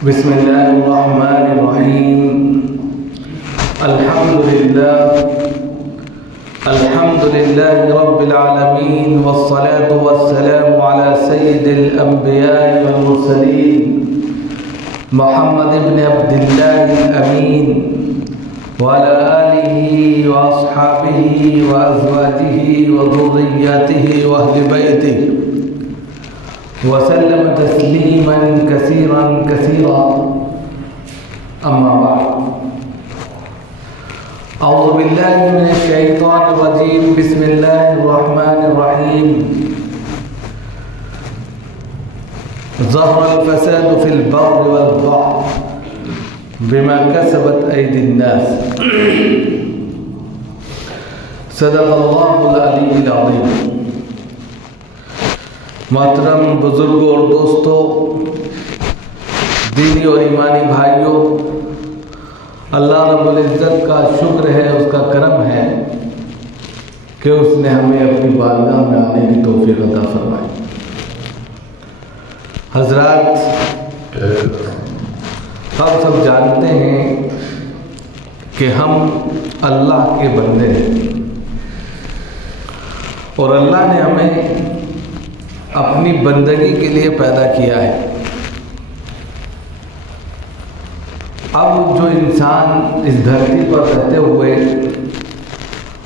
بسم الله الرحمن الرحيم. الحمد لله رب العالمين، والصلاة والسلام على سيد الأنبياء والمرسلين محمد بن عبد الله الأمين وعلى آله وأصحابه وأزواجه وذرياته وأهل بيته وسلم تسليما كثيرا كثيرا. أما بعد، أعوذ بالله من الشيطان الرجيم. بسم الله الرحمن الرحيم. ظهر الفساد في البر والبحر بما كسبت أيدي الناس. صدق الله العلي العظيم. محترم بزرگوں اور دوستوں، دینی اور ایمانی بھائیوں، اللہ رب العزت کا شکر ہے، اس کا کرم ہے کہ اس نے ہمیں اپنی بارگاہ میں آنے کی توفیق عطا فرمائی. حضرات، ہم سب جانتے ہیں کہ ہم اللہ کے بندے ہیں اور اللہ نے ہمیں اپنی بندگی کے لیے پیدا کیا ہے. اب جو انسان اس دھرتی پر رہتے ہوئے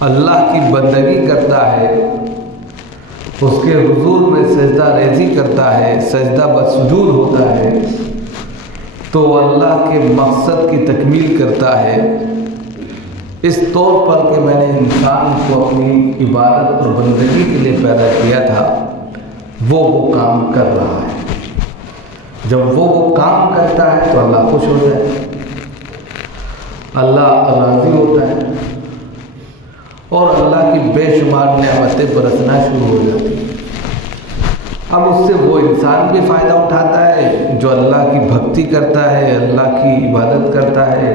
اللہ کی بندگی کرتا ہے، اس کے حضور میں سجدہ ریزی کرتا ہے، سجدہ بسجود ہوتا ہے، تو اللہ کے مقصد کی تکمیل کرتا ہے اس طور پر کہ میں نے انسان کو اپنی عبادت اور بندگی کے لیے پیدا کیا تھا، وہ کام کر رہا ہے. جب وہ کام کرتا ہے تو اللہ خوش ہو جائے، اللہ راضی ہوتا ہے اور اللہ کی بے شمار نعمتیں برسنا شروع ہو جاتی ہیں. اب اس سے وہ انسان بھی فائدہ اٹھاتا ہے جو اللہ کی بھکتی کرتا ہے، اللہ کی عبادت کرتا ہے،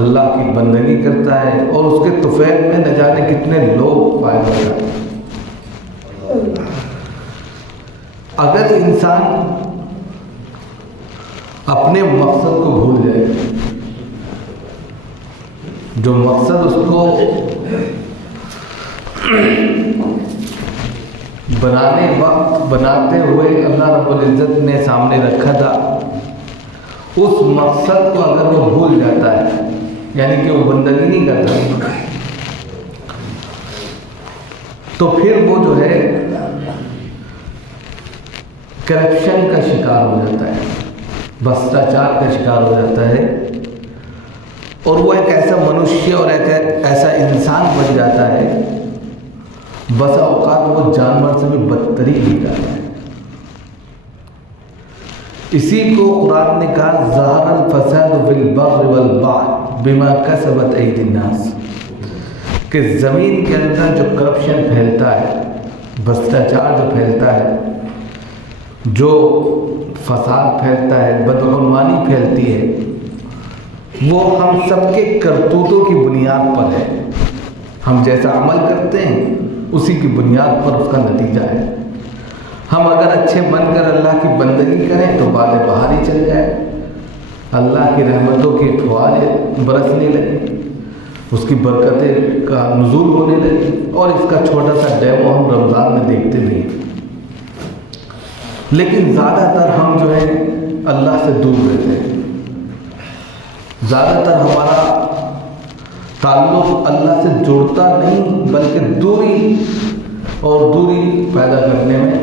اللہ کی بندگی کرتا ہے، اور اس کے طفیل میں نہ جانے کتنے لوگ فائدہ اٹھاتے ہیں. اگر انسان اپنے مقصد کو بھول جائے، جو مقصد اس کو بناتے ہوئے اللہ رب العزت نے سامنے رکھا تھا، اس مقصد کو اگر وہ بھول جاتا ہے، یعنی کہ وہ بندگی نہیں کرتا، تو پھر وہ جو ہے کرپشن کا شکار ہو جاتا ہے، بھرشٹاچار کا شکار ہو جاتا ہے، اور وہ ایک ایسا منشیہ اور ایک ایسا انسان بن جاتا ہے، بسا اوقات وہ جانور سے بھی بدترین ہو جاتا ہے. اسی کو قرآن نے کہا ظہر الفساد فی البر والبحر بما کسبت ایدی الناس، کہ زمین کے اندر جو کرپشن پھیلتا ہے، بھرشٹاچار جو پھیلتا ہے، جو فساد پھیلتا ہے، بدعنوانی پھیلتی ہے، وہ ہم سب کے کرتوتوں کی بنیاد پر ہے. ہم جیسا عمل کرتے ہیں اسی کی بنیاد پر اس کا نتیجہ ہے. ہم اگر اچھے بن کر اللہ کی بندگی کریں تو باد بہار ہی چل جائے، اللہ کی رحمتوں کے فوارے برسنے لگے، اس کی برکتیں کا نزول ہونے لگے، اور اس کا چھوٹا سا ڈیمو ہم رمضان میں دیکھتے نہیں. لیکن زیادہ تر ہم جو ہے اللہ سے دور رہتے ہیں، زیادہ تر ہمارا تعلق اللہ سے جڑتا نہیں، بلکہ دوری اور دوری پیدا کرنے میں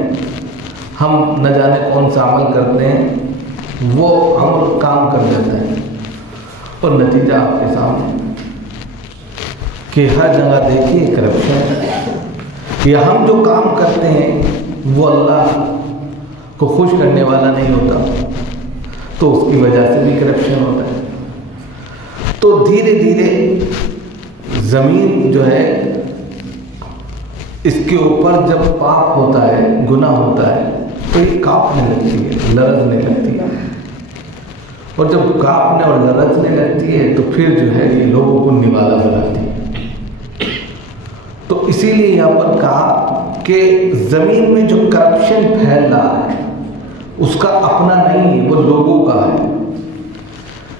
ہم نہ جانے کون سا عمل کرتے ہیں، وہ عمل کام کر جاتا ہے، اور نتیجہ آپ کے سامنے کہ ہر جگہ دیکھیے کرپشن. یا ہم جو کام کرتے ہیں وہ اللہ کو خوش کرنے والا نہیں ہوتا، تو اس کی وجہ سے بھی کرپشن ہوتا ہے. تو دھیرے دھیرے زمین جو ہے اس کے اوپر جب پاپ ہوتا ہے، گناہ ہوتا ہے، تو یہ کانپنے لگتی ہے، لرزنے لگتی ہے، اور جب کانپنے اور لرزنے لگتی ہے تو پھر جو ہے یہ لوگوں کو نوالا بناتی ہے. تو اسی لیے یہاں پر کہا کہ زمین میں جو کرپشن پھیل رہا ہے اس کا اپنا نہیں ہے، وہ لوگوں کا ہے.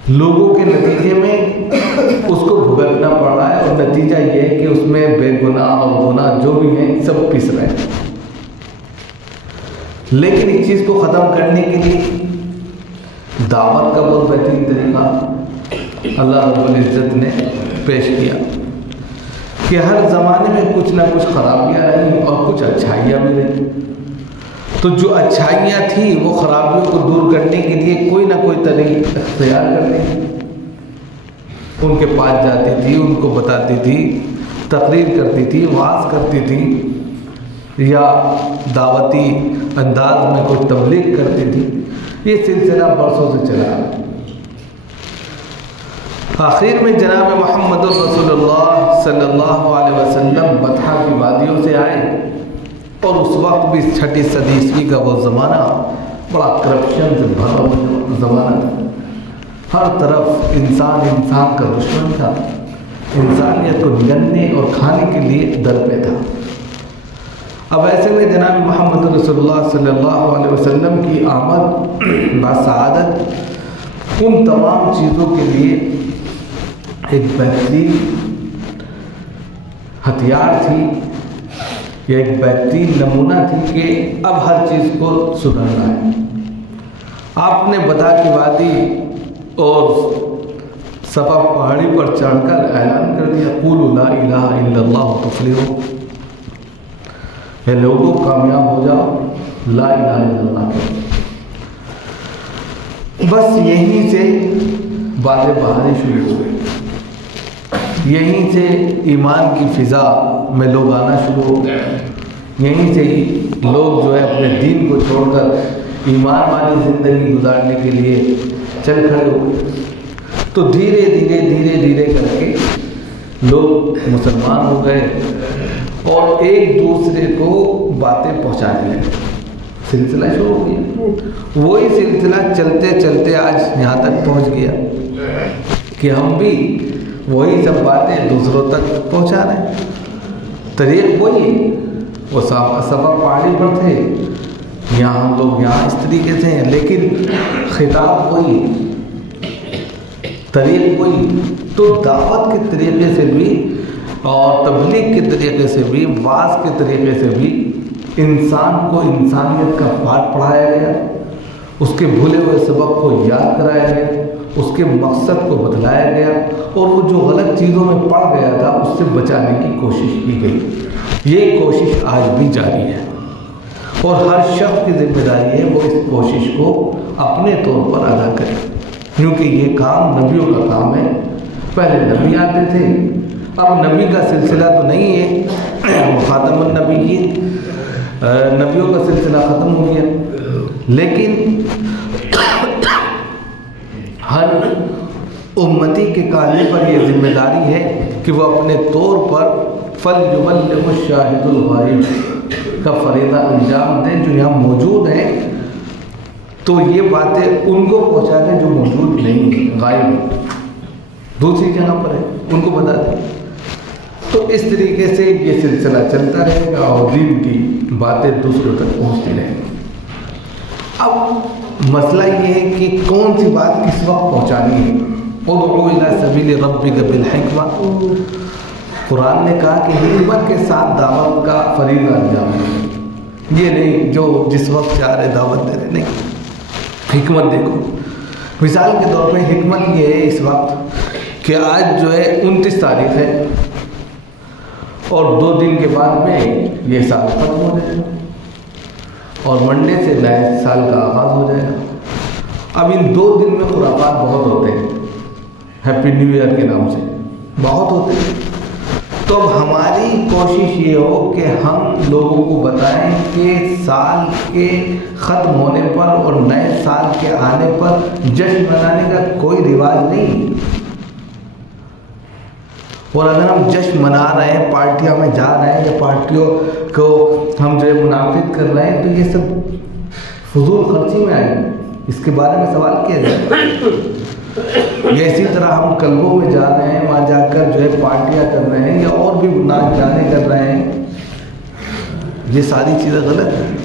لوگوں کے نتیجے میں اس کو بھگتنا پڑ رہا ہے، اور نتیجہ یہ ہے کہ اس میں بے گناہ اور گناہ جو بھی ہیں سب پس رہے ہیں۔ لیکن اس چیز کو ختم کرنے کے لیے دعوت کا بہت بہترین طریقہ اللہ رب العزت نے پیش کیا کہ ہر زمانے میں کچھ نہ کچھ خرابیاں رہیں اور کچھ اچھائیاں بھی رہیں، تو جو اچھائیاں تھیں وہ خرابیوں کو دور کرنے کے لیے کوئی نہ کوئی طریقہ اختیار کرتے ہیں، ان کے پاس جاتی تھی، ان کو بتاتی تھی، تقریر کرتی تھی، وعظ کرتی تھی، یا دعوتی انداز میں کوئی تبلیغ کرتی تھی۔ یہ سلسلہ برسوں سے چلا ہے۔ آخر میں جناب محمد رسول اللہ صلی اللہ علیہ وسلم بطحا کی وادیوں سے آئے، اور اس وقت بھی 6 صدی عیسوی کا وہ زمانہ بڑا کرپشن سے بھرا ہوا زمانہ تھا۔ ہر طرف انسان کا دشمن تھا، انسانیت کو نگلنے اور کھانے کے لیے در پہ تھا۔ اب ایسے میں جناب محمد رسول اللہ صلی اللہ علیہ وسلم کی آمد بسعادت ان تمام چیزوں کے لیے ایک بہترین ہتھیار تھی، یا ایک بہترین نمونہ تھی کہ اب ہر چیز کو سدھرنا ہے۔ آپ نے بتا کی وادی اور صفا پہاڑی پر چڑھ کر اعلان کر دیا، قولوا لا الہ الا اللہ تفلحوا، اے لوگوں کامیاب ہو جاؤ، لا الہ الا اللہ کے۔ بس یہیں سے باتیں بہاریں شروع ہو گئی، یہیں سے ایمان کی فضا میں لوگ آنا شروع ہو گئے، یہیں سے لوگ جو ہے اپنے دین کو چھوڑ کر ایمان والی زندگی گزارنے کے لیے چل کھڑے ہو گئے۔ تو دھیرے دھیرے کر کے لوگ مسلمان ہو گئے اور ایک دوسرے کو باتیں پہنچانے لگے، سلسلہ شروع ہو گیا۔ وہی سلسلہ چلتے چلتے آج یہاں تک پہنچ گیا کہ ہم بھی وہی سب باتیں دوسروں تک پہنچا رہے ہیں۔ طریق وہی، وہ صفا پہاڑی پر تھے، یہاں ہم لوگ یہاں اس طریقے سے ہیں، لیکن خطاب وہی، طریق وہی۔ تو دعوت کے طریقے سے بھی اور تبلیغ کے طریقے سے بھی، وعظ کے طریقے سے بھی انسان کو انسانیت کا پاٹ پڑھایا گیا، اس کے بھولے ہوئے سبق کو یاد کرایا گیا، اس کے مقصد کو بتلایا گیا، اور وہ جو غلط چیزوں میں پڑ گیا تھا اس سے بچانے کی کوشش کی گئی۔ یہ کوشش آج بھی جاری ہے، اور ہر شخص کی ذمہ داری ہے وہ اس کوشش کو اپنے طور پر ادا کرے، کیونکہ یہ کام نبیوں کا کام ہے۔ پہلے نبی آتے تھے، اب نبی کا سلسلہ تو نہیں ہے، خاتم النبیین، نبیوں کا سلسلہ ختم ہو گیا، لیکن ہر امتی کے کاندھے پر یہ ذمہ داری ہے کہ وہ اپنے طور پر فَلْيُبَلِّغِ الشَّاهِدُ الْغَائِبُ کا فریضہ انجام دیں۔ جو یہاں موجود ہیں تو یہ باتیں ان کو پہنچا دیں جو موجود نہیں ہیں، غائب دوسری جگہ پر ہے، ان کو بتا دیں۔ تو اس طریقے سے یہ سلسلہ چلتا رہے گا اور دین کی باتیں دوسروں تک پہنچتی رہیں گی۔ اب مسئلہ یہ ہے کہ کون سی بات کس وقت پہنچانی ہے۔ ادعو الی سبیل ربک بالحکمہ، قرآن نے کہا کہ حکمت کے ساتھ دعوت کا فریضہ انجام ہے، یہ نہیں جو جس وقت چاہ رہے دعوت دے رہے، نہیں، حکمت دیکھو۔ مثال کے طور پہ حکمت یہ ہے اس وقت کہ آج جو ہے 29 تاریخ ہے، اور 2 دن کے بعد میں یہ سال ختم ہو جائے گا، اور منڈے سے نئے سال کا آغاز ہو جائے گا۔ اب ان 2 دن میں خرافات بہت ہوتے ہیں، ہیپی نیو ایئر کے نام سے بہت ہوتے ہیں۔ تو اب ہماری کوشش یہ ہو کہ ہم لوگوں کو بتائیں کہ سال کے ختم ہونے پر اور نئے سال کے آنے پر جشن منانے کا کوئی رواج نہیں، اور اگر ہم جشن منا رہے ہیں، پارٹیاں میں جا رہے ہیں، یا پارٹیوں کو ہم جو ہے منعقد کر رہے ہیں، تو یہ سب فضول خرچی میں آئے، اس کے بارے میں سوال کیا جائے۔ یا اسی طرح ہم کلبوں میں جا رہے ہیں، وہاں جا کر جو ہے پارٹیاں کر رہے ہیں، یا اور بھی ناچ گانے کر رہے ہیں، یہ ساری چیزیں غلط ہیں۔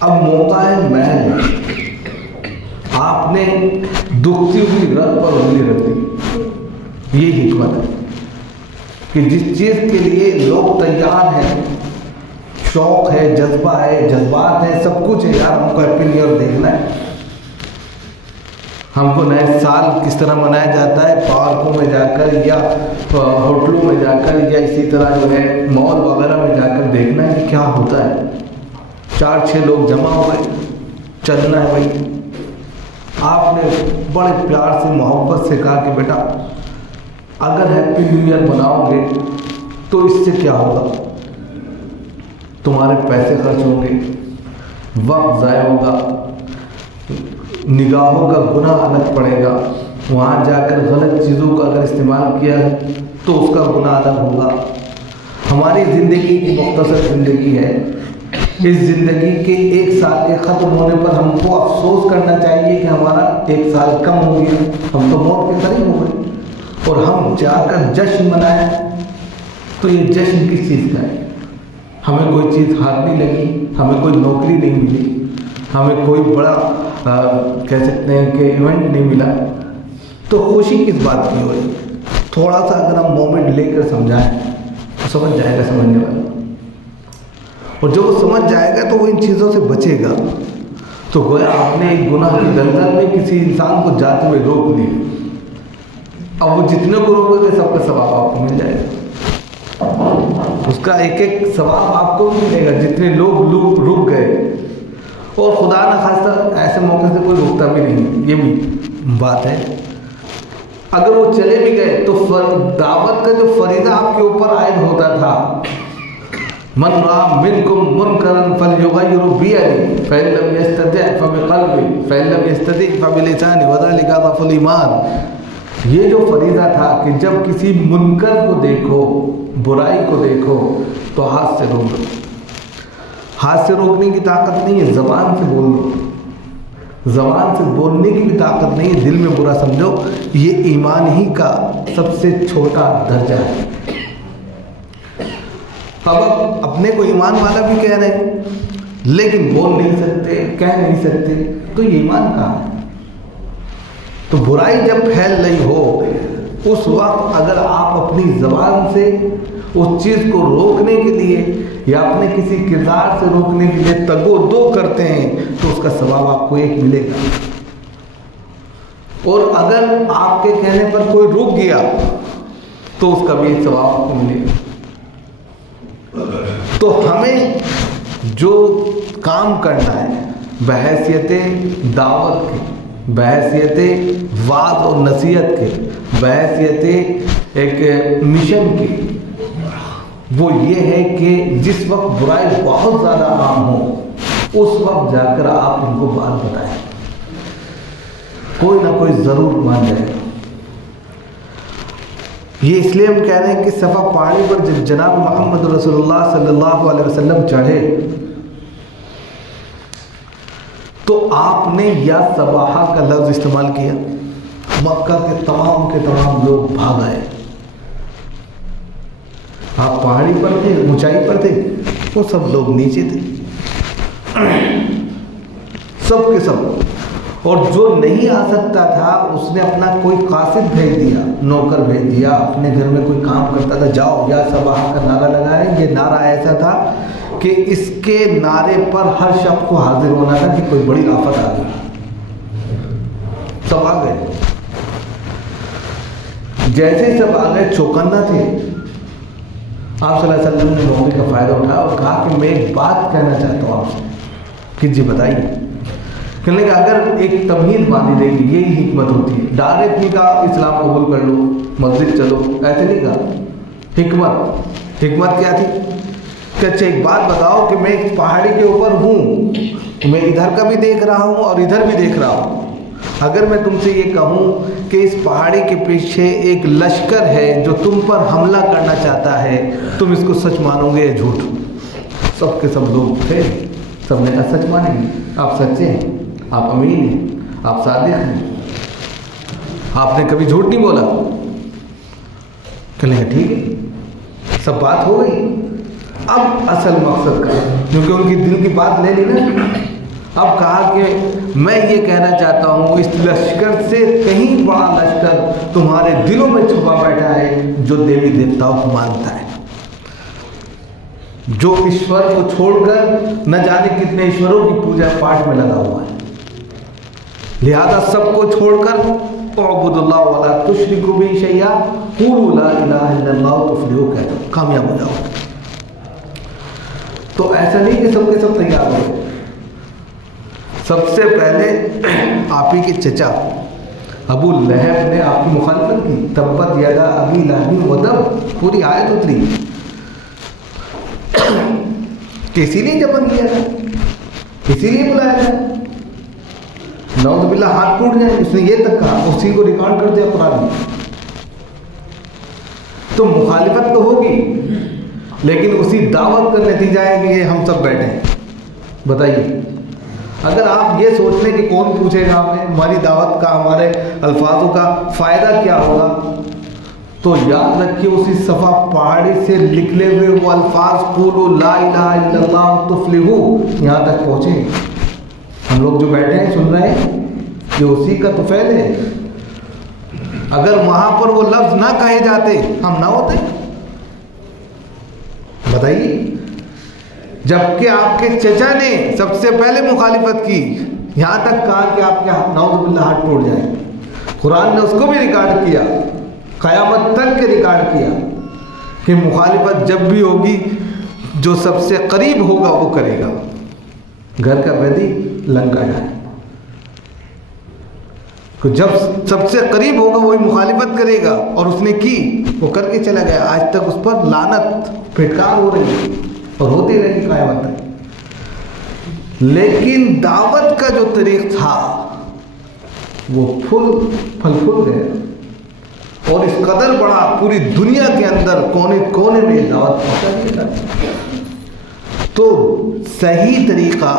اب موقع ہے محل، آپ نے دکھتی ہوئی رگ پر انگلی رکھ دی. یہ حکمت ہے کہ جس چیز کے لیے لوگ تیار ہیں، شوق ہے، جذبہ ہے، جذبات ہیں، سب کچھ ہے، یار ہم کو ہیپی نیو ایئر دیکھنا ہے، ہم کو نئے سال کس طرح منایا جاتا ہے، پارکوں میں جا کر یا ہوٹلوں میں جا کر یا اسی طرح جو ہے مال وغیرہ میں جا کر دیکھنا ہے کہ کیا ہوتا ہے. 4-6 لوگ جمع ہوئے، چلنا ہے بھائی. آپ نے بڑے پیار سے محبت سے کہا کہ بیٹا اگر ہیپی نیو ایئر مناؤ گے تو اس سے کیا ہوگا، تمہارے پیسے خرچ ہوں گے، وقت ضائع ہوگا، نگاہوں کا گناہ الگ پڑے گا، وہاں جا کر غلط چیزوں کا اگر استعمال کیا ہے تو اس کا گناہ الگ ہوگا. ہماری زندگی کی مختصر زندگی ہے، اس زندگی کے 1 سال کے ختم ہونے پر ہم کو افسوس کرنا چاہیے کہ ہمارا 1 سال کم ہو گیا، ہم تو موت کے قریب ہو گئے، اور ہم جا کر جشن منائیں. تو یہ جشن کس چیز کا ہے؟ ہمیں کوئی چیز ہاتھ نہیں لگی، ہمیں کوئی نوکری نہیں ملی، ہمیں کوئی بڑا کہہ سکتے ہیں کہ ایونٹ نہیں ملا، تو خوشی کس بات کی ہو رہی؟ تھوڑا سا اگر ہم مومنٹ لے کر سمجھائیں تو سمجھ جائے گا سمجھنے والا، اور جب وہ سمجھ جائے گا تو وہ ان چیزوں سے بچے گا. تو گویا آپ نے ایک گناہ کی دلدل میں کسی انسان کو جاتے ہوئے روک دی، اب وہ جتنے کو روکے گے سب کا ثواب آپ کو مل جائے گا، اس کا ایک ایک ثواب آپ کو ملے گا جتنے لوگ رک گئے. اور خدا نہ خواستہ ایسے موقع سے کوئی روکتا بھی نہیں، یہ بھی بات ہے. اگر وہ چلے بھی گئے تو دعوت کا جو فریضہ آپ کے اوپر عائد ہوتا تھا، من رأى منكم منكرا فليغيره بيده فإن لم يستطع فبقلبه فإن لم يستطع فبلسانه وذلك أضعف الإيمان. یہ جو فریضہ تھا کہ جب کسی منکر کو دیکھو، برائی کو دیکھو تو ہاتھ سے روک دو. ہاتھ سے روکنے کی طاقت نہیں ہے، زبان سے بول دو. زبان سے بولنے کی بھی طاقت نہیں ہے، دل میں برا سمجھو. یہ ایمان ہی کا سب سے چھوٹا درجہ ہے. اب اپنے کو ایمان والا بھی کہہ رہے ہیں لیکن بول نہیں سکتے، کہہ نہیں سکتے، تو یہ ایمان کہاں ہے؟ تو برائی جب پھیل رہی ہو اس وقت اگر آپ اپنی زبان سے اس چیز کو روکنے کے لیے یا اپنے کسی کردار سے روکنے کے لیے تگ و دو کرتے ہیں تو اس کا ثواب آپ کو 1 ملے گا. اور اگر آپ کے کہنے پر کوئی رک گیا تو اس کا بھی 1 ثواب آپ کو ملے گا. تو ہمیں جو کام کرنا ہے بحیثیت دعوت کے، بحیثیت وعظ اور نصیحت کے، بحیثیت ایک مشن کی، وہ یہ ہے کہ جس وقت برائی بہت زیادہ عام ہو اس وقت جا کر آپ ان کو بات بتائیں، کوئی نہ کوئی ضرور مان جائے گا. یہ اس لیے ہم کہہ رہے ہیں کہ صفا پہاڑی پر جب جناب محمد رسول اللہ صلی اللہ علیہ وسلم چڑھے تو آپ نے یا صباحہ کا لفظ استعمال کیا. مکہ کے تمام لوگ بھاگ آئے. آپ پہاڑی پر تھے، اونچائی پر تھے، وہ سب لوگ نیچے تھے، سب کے سب. اور جو نہیں آ سکتا تھا اس نے اپنا کوئی قاصد بھیج دیا، نوکر بھیج دیا، اپنے گھر میں کوئی کام کرتا تھا، جاؤ یا صباح کا نعرہ لگا رہے. یہ نعرہ ایسا تھا کہ اس کے نعرے پر ہر شخص کو حاضر ہونا تھا کہ کوئی بڑی آفت آ گئی. سب آ گئے. جیسے ہی سب آ گئے چوکنا تھے. آپ صلی اللہ علیہ وسلم نے موقع کا فائدہ اٹھایا اور کہا کہ میں ایک بات کہنا چاہتا ہوں آپ سے. کہ جی بتائیے. کہنے کہ اگر ایک تمہید باندھی دے گی، یہی حکمت ہوتی ہے. ڈائریکٹ نہیں کہا اسلام قبول کر لو، مسجد چلو، ایسے نہیں کہا. حکمت کیا تھی کہ اچھا ایک بات بتاؤ کہ میں ایک پہاڑی کے اوپر ہوں، میں ادھر کا بھی دیکھ رہا ہوں اور ادھر بھی دیکھ رہا ہوں. اگر میں تم سے یہ کہوں کہ اس پہاڑی کے پیچھے ایک لشکر ہے جو تم پر حملہ کرنا چاہتا ہے، تم اس کو سچ مانو گے یا جھوٹ؟ سب کے سب لوگ تھے، سب نے کہا سچ مانیں گے. آپ سچے ہیں، آپ امین ہیں، آپ صادق ہیں، آپ نے کبھی جھوٹ نہیں بولا. کہنے ٹھیک ہے، سب بات ہو گئی. اب اصل مقصد کا، کیونکہ ان کی دل کی بات لے لی نا، اب کہا کہ میں یہ کہنا چاہتا ہوں اس لشکر سے کہیں بڑا لشکر تمہارے دلوں میں چھپا بیٹھا ہے جو دیوی دیوتاؤں کو مانتا ہے، جو ایشور کو چھوڑ کر نہ جانے کتنے ایشوروں کی پوجا پاٹ میں لگا ہوا ہے۔ لہذا سب کو چھوڑ کر اعبدوا اللہ ولا تشرکوا بہ شیئا قولوا لا الہ الا اللہ تفلحوا، کہہ دو کامیاب ہو جاؤ۔ تو ایسا نہیں کہ سب کے سب تیار ہو۔ سب سے پہلے آپ ہی کے چچا ابو لہب نے آپ کی مخالفت کی، تبت یدا ابی لہب وتب، پوری آیت اتری کہ اسی لیے جبر کیا تھا، اسی لیے بلایا تھا، نعوذ باللہ ہاتھ ٹوٹ جائے، اس نے یہ تک کہا، اسی کو ریکارڈ کر دیا قرآن میں۔ تو مخالفت تو ہوگی لیکن اسی دعوت کا نتیجہ ہے کہ ہم سب بیٹھے ہیں۔ بتائیے اگر آپ یہ سوچ لیں کہ کون پوچھے گا ہمیں، ہماری دعوت کا، ہمارے الفاظوں کا فائدہ کیا ہوگا، تو یاد رکھیے اسی صفا پہاڑی سے نکلے ہوئے وہ الفاظ قولوا لا الہ الا اللہ تفلحوا یہاں تک پہنچے۔ ہم لوگ جو بیٹھے ہیں سن رہے ہیں یہ اسی کا طفیل ہے۔ اگر وہاں پر وہ لفظ نہ کہے جاتے ہم نہ ہوتے؟ بتائیے، جبکہ آپ کے چچا نے سب سے پہلے مخالفت کی، یہاں تک کہا کہ آپ کے نعوذ باللہ ہاتھ ٹوٹ جائیں۔ قرآن نے اس کو بھی ریکارڈ کیا، قیامت تک کے ریکارڈ کیا کہ مخالفت جب بھی ہوگی جو سب سے قریب ہوگا وہ کرے گا۔ گھر کا قیدی لنکا ڈھائے، جب سب سے قریب ہوگا وہی مخالفت کرے گا، اور اس نے کی، وہ کر کے چلا گیا۔ آج تک اس پر لعنت پھٹکار ہو رہی ہے اور ہوتی رہے گی قیامت تک۔ لیکن دعوت کا جو طریق تھا وہ پھل گیا، اور اس قدر بڑا پوری دنیا کے اندر کونے کونے میں دعوت پہنچا دیا۔ تو صحیح طریقہ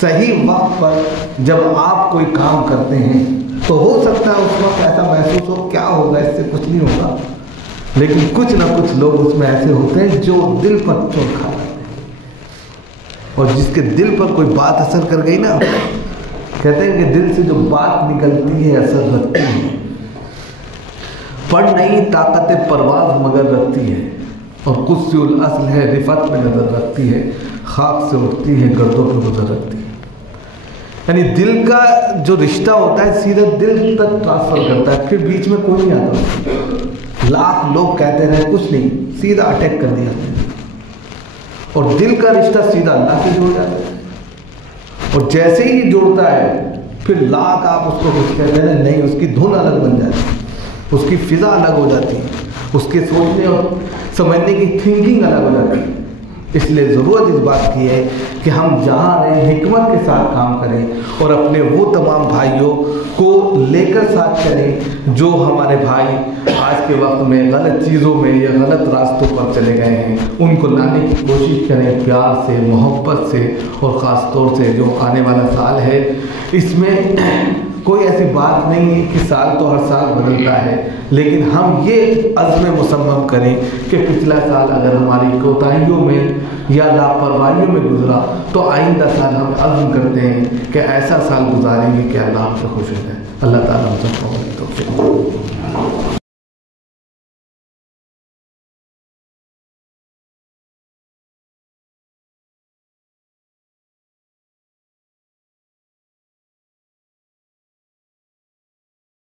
صحیح وقت پر جب آپ کوئی کام کرتے ہیں تو ہو سکتا ہے اس وقت ایسا محسوس ہو کیا ہوگا، اس سے کچھ نہیں ہوگا، لیکن کچھ نہ کچھ لوگ اس میں ایسے ہوتے ہیں جو دل پر چوٹ کھا لیتے ہیں، اور جس کے دل پر کوئی بات اثر کر گئی نا، کہتے ہیں کہ دل سے جو بات نکلتی ہے اثر رکھتی ہے، پڑھ نہیں طاقت پرواز مگر رکھتی ہے، اور قدسی الاصل ہے رفعت میں نظر رکھتی ہے، خاک سے اٹھتی ہے گردوں پہ گزر رکھتی ہے۔ یعنی دل کا جو رشتہ ہوتا ہے سیدھا دل تک ٹرانسفر کرتا ہے، پھر بیچ میں کوئی نہیں آتا۔ لاکھ لوگ کہتے رہے کچھ نہیں، سیدھا اٹیک کر دیا، اور دل کا رشتہ سیدھا اللہ سے جڑ جاتا ہے، اور جیسے ہی جڑتا ہے پھر لاکھ آپ اس کو کچھ کہتے ہیں نہیں، اس کی دھن الگ بن جاتی ہے، اس کی فضا الگ ہو جاتی ہے، اس کے سوچنے اور سمجھنے کی تھنکنگ الگ ہو جاتی ہے۔ اس لیے ضرورت اس بات کی ہے کہ ہم جہاں رہیں حکمت کے ساتھ کام کریں، اور اپنے وہ تمام بھائیوں کو لے کر ساتھ چلیں جو ہمارے بھائی آج کے وقت میں غلط چیزوں میں یا غلط راستوں پر چلے گئے ہیں، ان کو لانے کی کوشش کریں پیار سے، محبت سے، اور خاص طور سے جو آنے والا سال ہے اس میں کوئی ایسی بات نہیں ہے کہ سال تو ہر سال بدلتا ہے، لیکن ہم یہ عزم مصمم کریں کہ پچھلا سال اگر ہماری کوتاہیوں میں یا لاپرواہیوں میں گزرا تو آئندہ سال ہم عزم کرتے ہیں کہ ایسا سال گزاریں گے کہ اللہ ہم سے خوش ہو جائے۔ اللہ تعالیٰ ہم سب کو توفیق دے۔